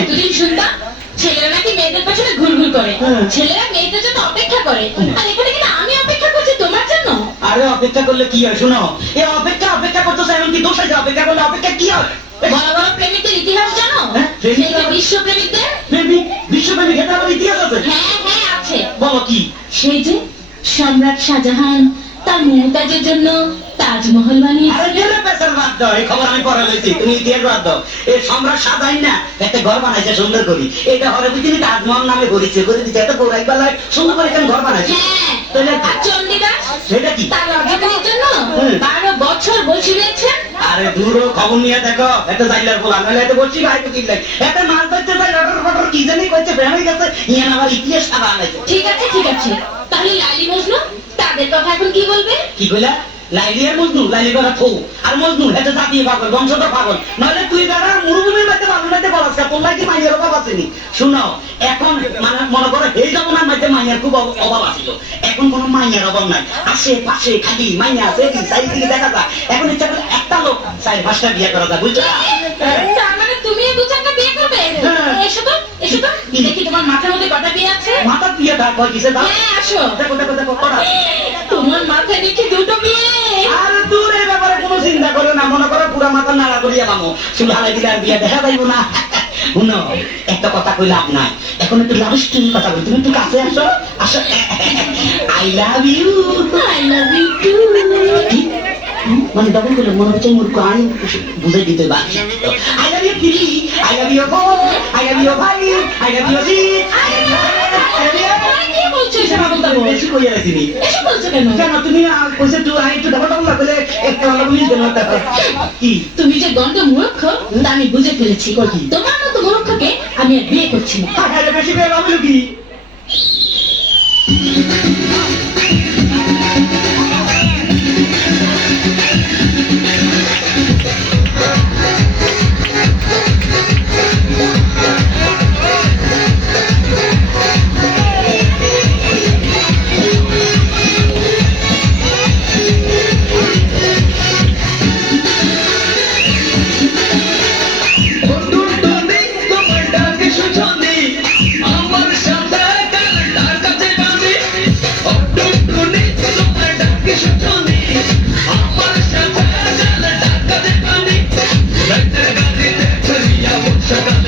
এতদিন শুনতাম ছেলেরা নাকি মেয়েদের পেছনে ঘুরঘুর করে, ছেলেরা মেয়েদের জন্য অপেক্ষা করে, আর এখানে কিনা আমি অপেক্ষা করছি তোমার জন্য। আরে অপেক্ষা করলে কি হয় শোনো, এই অপেক্ষা করতেছে এমন কি দোষ আছে? অপেক্ষা করলে অপেক্ষা কি হয়? বড় বড় প্রেমিকদের ইতিহাস জানো? সেই যে বিশ্ব প্রেমিকদের। বিশ্বপ্রেমিক এটা আবার ইতিহাস আছে? হ্যাঁ হ্যাঁ আছে। বলো কি? সেই যে সম্রাট শাহজাহান তার মুমতাজের জন্য তাজমহল বানিয়েছে। আরে গেলে পেছাল বাদ দাও, এই খবর আমি পড়ে লইছি, তুমি ইতিহাস বাদ দাও। এই সম্রাট শাহজাহান না একটা ঘর বানাইছে সুন্দর করে, এটা হরে বুঝিনি তাজমহল নামে করেছে, করে দিচ্ছে এত গৌরাই বেলায় সুন্দর করে এখানে ঘর বানাইছে। হ্যাঁ, তাহলে আর চণ্ডীদাস সেটা কি? তার রাজধানীর জন্য 12 বছর বসে রয়েছেন। আরে দূরও খবর নিয়ে দেখো, একটা জাইলার বলা নইলে এত বলছি ভাই তো কিনলাই একটা মাছ ধরতে যাই লটর ফটর কি জানি কইছে ফেমে গেছে, ইয়ান আমার ইতিহাস সারা আনাইছে। ঠিক আছে ঠিক আছে, তাহলে লাইলি মজনু তাদের কথা এখন কি বলবে? কি কইলা? লাইলি আর মজনু? লাইলি করা থৌ, আর মজনু এটা জাতীয় পাগল, বংশধর পাগল। নইলে তুই দাঁড়া মুরুভূমির মধ্যে বালুনাইতে বলাস কা, তোর লাগি মাইয়ার অভাব আসেনি। শুনো, এখন মানে মনে করো এই জমানার মধ্যে মাইয়ার খুব অভাব আছিল, এখন কোনো মাইয়ার অভাব নাই। আশেপাশে খালি মাইয়া আছে, সাইড থেকে দেখা যায়। এখন ইচ্ছা করে একটা লোক 4-5টা বিয়ে করা যায়, বুঝছো? তার মানে তুমি 2-4টা বিয়ে করবে? এসো তো এসো তো, দেখি তোমার মাথার মধ্যে কটা বিয়ে আছে। মাথার বিয়ে দা কয় কিসে দা? হ্যাঁ আসো। দেখো দেখো দেখো কটা। তোমার মাথায় দেখি 2টো বিয়ে। আর দূর এই ব্যাপারে কোনো চিন্তা করো না, মনে করো পুরা মাথা নাড়া করিয়া মামো শুধু হারাই দিলে আর বিয়ে দেখা যাইব না। শুনো, একটা কথা কই লাভ নাই, এখন একটু লাভ স্টোরি কথা বলি, তুমি একটু কাছে আসো আসো। I love you. I love you too. মানে ডবল করে মনে হচ্ছে মূর্খ, আমি বুঝাই দিতে পারি। I love you free, I love you go, I love you ভাই, আই লাভ ইউ জি, আই লাভ ইউ। কি বলছো এসব আবল-তাবল? বেশি কইয়া রাখিনি। এসব বলছো কেন? কেন তুমি কইছে তুই আই একটু ডবল ডবল বলে একটা ভালো বলিস কেন? কি তুমি যে গন্ড মূর্খ তা আমি বুঝে ফেলেছি। তোমার মতো মূর্খকে আমি আর বিয়ে করছি না। আরে বেশি বেলা বলো কি? Shut up.